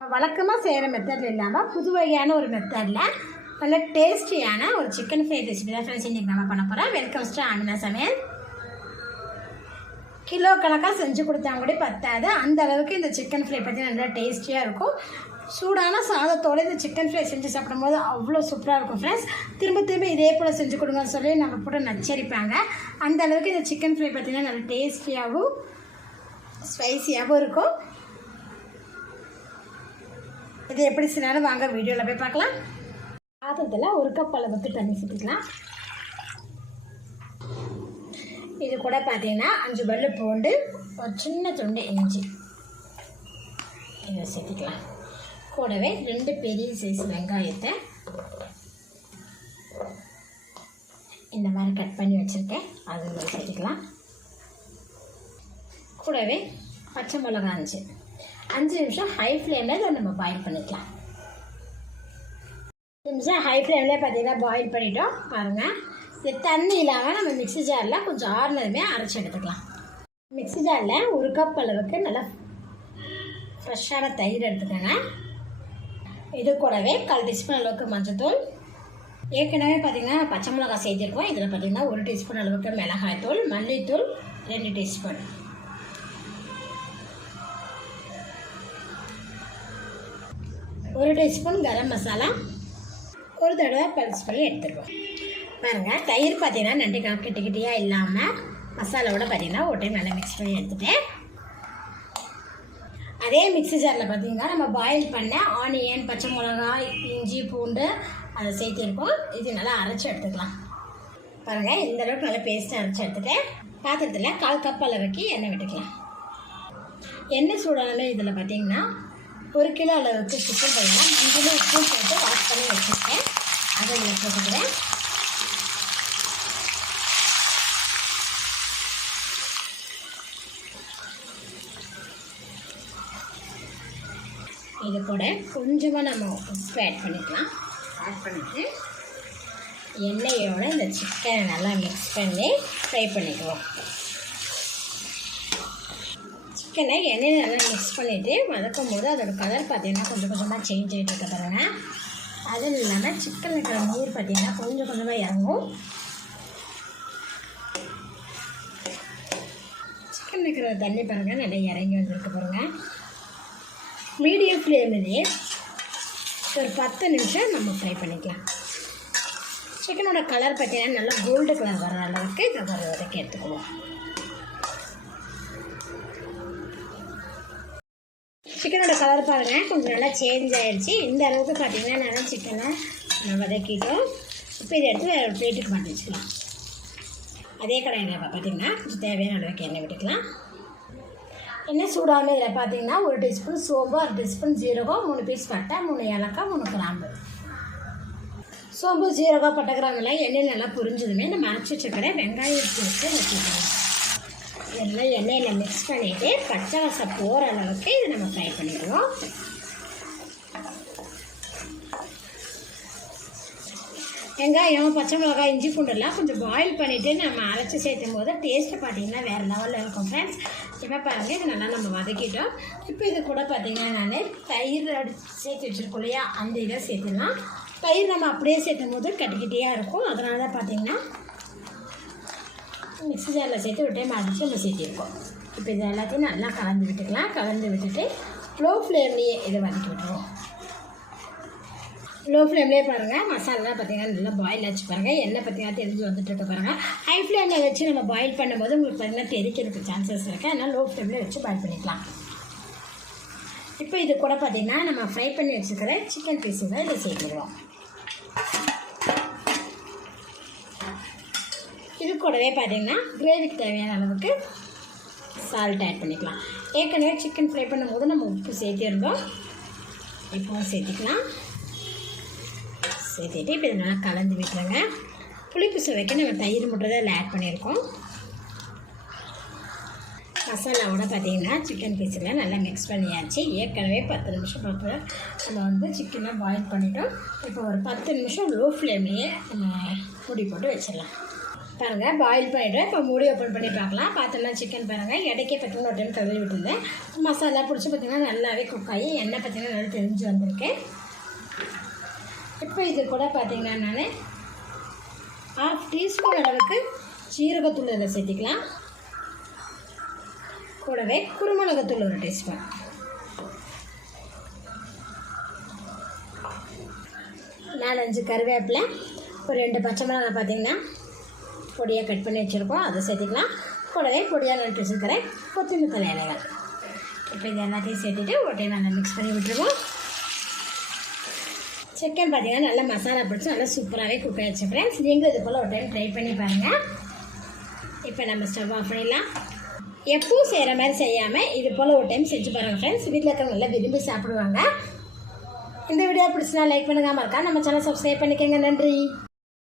வழக்கமாக செய்கிற மெத்தடில் இல்லாமல் புது வகையான ஒரு மெத்தடில் நல்ல டேஸ்டியான ஒரு சிக்கன் ஃப்ரை ரெசிபி தான் ஃப்ரெண்ட்ஸ் இன்றைக்கி நம்ம பண்ண போகிறோம். வெல்கம் டு ஆமினா சமையல். கிலோ கணக்காக செஞ்சு கொடுத்தாங்க கூட பத்தாது, அந்த அளவுக்கு இந்த சிக்கன் ஃப்ரை பற்றி நல்லா டேஸ்டியாக இருக்கும். சூடான சாதத்தோடு இந்த சிக்கன் ஃப்ரை செஞ்சு சாப்பிடும்போது அவ்வளோ சூப்பராக இருக்கும் ஃப்ரெண்ட்ஸ். திரும்ப திரும்ப இதே போல் செஞ்சு கொடுங்கன்னு சொல்லி நம்ம போட்டு நச்சரிப்பாங்க. அந்த அளவுக்கு இந்த சிக்கன் ஃப்ரை பார்த்திங்கன்னா நல்லா டேஸ்டியாகவும் ஸ்பைசியாகவும் இருக்கும். இது எப்படி செய்யணும் வாங்க வீடியோவில் போய் பார்க்கலாம். பாத்திரத்தில் ஒரு கப் அளவுக்கு தண்ணி சேர்த்துக்கலாம். இது கூட பார்த்தீங்கன்னா 5 பல்லு பூண்டு, ஒரு சின்ன துண்டு இஞ்சி இதை சேர்த்துக்கலாம். கூடவே 2 பெரிய சைஸ் வெங்காயத்தை இந்த மாதிரி கட் பண்ணி வச்சுருக்கேன், அது சேர்த்துக்கலாம். கூடவே பச்சை மிளகா 5 நிமிஷம் ஹை ஃப்ளேமில் இதை நம்ம பாயில் பண்ணிக்கலாம். 5 நிமிஷம் ஹை ஃப்ளேமில் பார்த்தீங்கன்னா பாயில் பண்ணிட்டோம் பாருங்கள். இது தண்ணி இல்லாமல் நம்ம மிக்ஸி ஜாரில் கொஞ்சம் ஆறுனதுமே அரைச்சி எடுத்துக்கலாம். மிக்ஸி ஜாரில் 1 கப் அளவுக்கு நல்லா ஃப்ரெஷ்ஷான தயிர் எடுத்துக்கோங்க. இது கூடவே 1/4 டீஸ்பூன் அளவுக்கு மஞ்சள்தூள், ஏற்கனவே பார்த்திங்கன்னா பச்சை மிளகாய் சேர்த்துருக்கோம். இதில் பார்த்திங்கன்னா 1 டீஸ்பூன் அளவுக்கு மிளகாய்த்தூள், மல்லித்தூள் 2 டீஸ்பூன், 1 டீஸ்பூன் கரம் மசாலா, ஒரு தடவை பல்ஸ் பண்ணி எடுத்துருவோம். பாருங்கள், தயிர் பார்த்தீங்கன்னா நண்டுக்காய் கிட்டியாக இல்லாமல் மசாலாவோட பார்த்தீங்கன்னா ஒரு டைம் நல்லா மிக்ஸ் பண்ணி எடுத்துட்டேன். அதே மிக்ஸி ஜாரில் பார்த்தீங்கன்னா நம்ம பாயில் பண்ண ஆனியன், பச்சை மிளகாய், இஞ்சி, பூண்டு அதை சேர்த்திருக்கோம். இது நல்லா அரைச்சி எடுத்துக்கலாம். பாருங்கள், இந்த அளவுக்கு நல்லா பேஸ்ட்டு அரைச்சி எடுத்துட்டேன். பாத்திரத்தில் 1/4 கப் அளவுக்கு எண்ணெய் விட்டுக்கலாம். எண்ணெய் சூடானமே இதில் பார்த்தீங்கன்னா 1 கிலோ அளவுக்கு சிக்கன் பண்ணலாம். மஞ்சள் உப்பு போட்டு வாஷ் பண்ணி வச்சுருக்கேன், அதை இதில் போட்டுக்கிறேன். இது கூட கொஞ்சமாக நம்ம உப்பு ஆட் பண்ணிக்கலாம். ஆட் பண்ணிவிட்டு எண்ணெயோடு இந்த சிக்கனை நல்லா மிக்ஸ் பண்ணி ஃப்ரை பண்ணிக்குவோம். சிக்கனை எண்ணெயில் நல்லா மிக்ஸ் பண்ணிவிட்டு வதக்கும் போது அதோட கலர் பார்த்திங்கன்னா கொஞ்சம் கொஞ்சமாக சேஞ்ச் ஆகிட்டு இருக்க பாருங்கள். அதுவும் இல்லாமல் சிக்கன் இருக்கிற நீர் பார்த்திங்கன்னா கொஞ்சம் கொஞ்சமாக இறங்கும். சிக்கன் இருக்கிற தண்ணி பாருங்கள் நல்லா இறங்கி வந்துருக்கு பாருங்கள். மீடியம் ஃப்ளேம்லேயே ஒரு 10 நிமிஷம் நம்ம ஃப்ரை பண்ணிக்கலாம். சிக்கனோட கலர் பார்த்திங்கன்னா நல்லா கோல்டு கலர் வர அளவுக்கு இதை வதக்கி எடுத்துக்குவோம். சிக்கனோட கலர் பாருங்கள் கொஞ்சம் நல்லா சேஞ்ச் ஆகிடுச்சு. இந்த அளவுக்கு பார்த்திங்கன்னா நல்லா சிக்கனை வதக்கிட்டோம். இப்போ இதை எடுத்து வேறு ஒரு பிளேட்டுக்கு மாட்டி வச்சுக்கலாம். அதே கடையில் பார்த்திங்கன்னா கொஞ்சம் தேவையான அளவுக்கு எண்ணெய் விட்டுக்கலாம். எண்ணெய் சூடாமல் இதில் பார்த்திங்கன்னா 1 டீஸ்பூன் சோம்பு, 1 டீஸ்பூன் ஜீரகம், 3 பீஸ் பட்டை, 3 ஏலக்காய், 3 கிராம்பு. சோம்பு, ஜீரகம், பட்டை, கிராம்பெல்லாம் எண்ணெய் நல்லா புரிஞ்சதுமே நம்ம அரைச்சி வச்சுக்கிற வெங்காயம் சேர்த்து வச்சுக்கலாம். இதெல்லாம் எண்ணெயில் மிக்ஸ் பண்ணிவிட்டு பச்சை வாசம் போகிற அளவுக்கு இதை நம்ம ஃப்ரை பண்ணிடுவோம். வெங்காயம், பச்சை மிளகாய், இஞ்சி, பூண்டெல்லாம் கொஞ்சம் பாயில் பண்ணிவிட்டு நம்ம அரைச்சி சேர்த்தும் போது டேஸ்ட்டு பார்த்திங்கன்னா வேறு லெவலில் இருக்கும் ஃப்ரெண்ட்ஸ். இப்போ பாருங்கள், இது நல்லா நம்ம வதக்கிட்டோம். இப்போ இது கூட பார்த்திங்கன்னா நான் தயிர் சேர்த்து வச்சுருக்கோம் இல்லையா, அந்த இதை சேர்த்துடலாம். தயிர் நம்ம அப்படியே சேர்த்தும் போது கட்டிக்கிட்டேயாக இருக்கும். அதனால தான் பார்த்திங்கன்னா மிக்ஸி ஜாரில் சேர்த்து ஒரு டைம் அடித்து நம்ம சேர்த்திருக்கோம். இப்போ இது எல்லாத்தையும் நல்லா கலந்து விட்டுக்கலாம். கலந்து விட்டுட்டு லோ ஃப்ளேம்லேயே இதை வதக்கி விட்டுருவோம். லோ ஃப்ளேம்லேயே பாருங்கள், மசாலாலாம் பார்த்திங்கன்னா நல்லா பாயில் ஆச்சு பாருங்கள். எண்ணெய் பார்த்திங்கன்னா தெரிஞ்சு வந்துட்டு பாருங்கள். ஹை ஃப்ளேமில் வச்சு நம்ம பாயில் பண்ணும்போது உங்களுக்கு பார்த்திங்கன்னா தெரிக்கிறதுக்கு சான்சஸ் இருக்குது. அதனால் லோ ஃப்ளேமில் வச்சு பாயில் பண்ணிக்கலாம். இப்போ இது கூட பார்த்திங்கன்னா நம்ம ஃப்ரை பண்ணி வச்சுக்கிற சிக்கன் பீஸுகளை இதை சேர்த்துடுவோம். இது கூடவே பார்த்திங்கன்னா கிரேவிக்கு தேவையான அளவுக்கு சால்ட் ஆட் பண்ணிக்கலாம். ஏற்கனவே சிக்கன் ஃப்ரை பண்ணும்போது நம்ம உப்பு சேர்த்திருந்தோம், இப்போவும் சேர்த்துக்கலாம். சேர்த்துட்டு இப்போ இதை நல்லா கலந்து விட்டுருங்க. புளிப்பு சுவைக்கு நம்ம தயிர் மட்டும் தான் இதில் ஆட் பண்ணியிருக்கோம். மசாலாவோட பார்த்திங்கன்னா சிக்கன் பீஸில் நல்லா மிக்ஸ் பண்ணியாச்சு. ஏற்கனவே 10 நிமிஷம் பார்த்து நம்ம சிக்கனை பாயில் பண்ணிட்டோம். இப்போ ஒரு 10 நிமிஷம் லோ ஃப்ளேம்லேயே நம்ம மூடி போட்டு வச்சிடலாம். பாருங்கள் பாயில் பண்ணிவிட்டு இப்போ மூடி ஓப்பன் பண்ணி பார்க்கலாம். பார்த்தோம்னா சிக்கன் பாருங்கள் இடைக்கே பார்த்தீங்கன்னா ஒரு டைம் கழுவி விட்டுருந்தேன். மசாலா பிடிச்சி பார்த்திங்கன்னா நல்லாவே குக் ஆகி எண்ணெய் பார்த்திங்கன்னா நல்லா தெரிஞ்சு வந்திருக்கேன். இப்போ இது கூட பார்த்திங்கன்னா நான் 1/2 டீஸ்பூன் அளவுக்கு சீரகத்தூள் இதில் சேர்த்திக்கலாம். கூடவே குருமிளகுத்தூள் 1 டீஸ்பூன், நாலு 5 கருவேப்பிலை, ஒரு 2 பச்சை மிளகாய் பார்த்திங்கன்னா பொடியாக கட் பண்ணி வச்சுருக்கோம், அதை சேர்த்துக்கலாம். கூடவே பொடியாக நட்டு வச்சுருக்கிறேன் கொத்தமல்லி தழை இலைகள். இப்போ இது எல்லாத்தையும் சேர்த்துட்டு ஒட்டையை நல்லா மிக்ஸ் பண்ணி விட்டுருவோம். சிக்கன் பார்த்திங்கன்னா நல்லா மசாலா பிடிச்சி நல்லா சூப்பராகவே குக் ஆகிடுச்சு ஃப்ரெண்ட்ஸ். நீங்கள் இது போல் ஒரு டைம் ட்ரை பண்ணி பாருங்கள். இப்போ நம்ம ஸ்டவ் ஆஃப் பண்ணிடலாம். எப்பவும் செய்கிற மாதிரி செய்யாமல் இது போல் ஒரு டைம் செஞ்சு பாருங்கள் ஃப்ரெண்ட்ஸ். வீட்டில் இருக்கிறவங்க நல்லா விரும்பி சாப்பிடுவாங்க. இந்த வீடியோ பிடிச்சினா லைக் பண்ணுங்கள், மறக்காம நம்ம சேனல் சப்ஸ்கிரைப் பண்ணிக்கோங்க. நன்றி.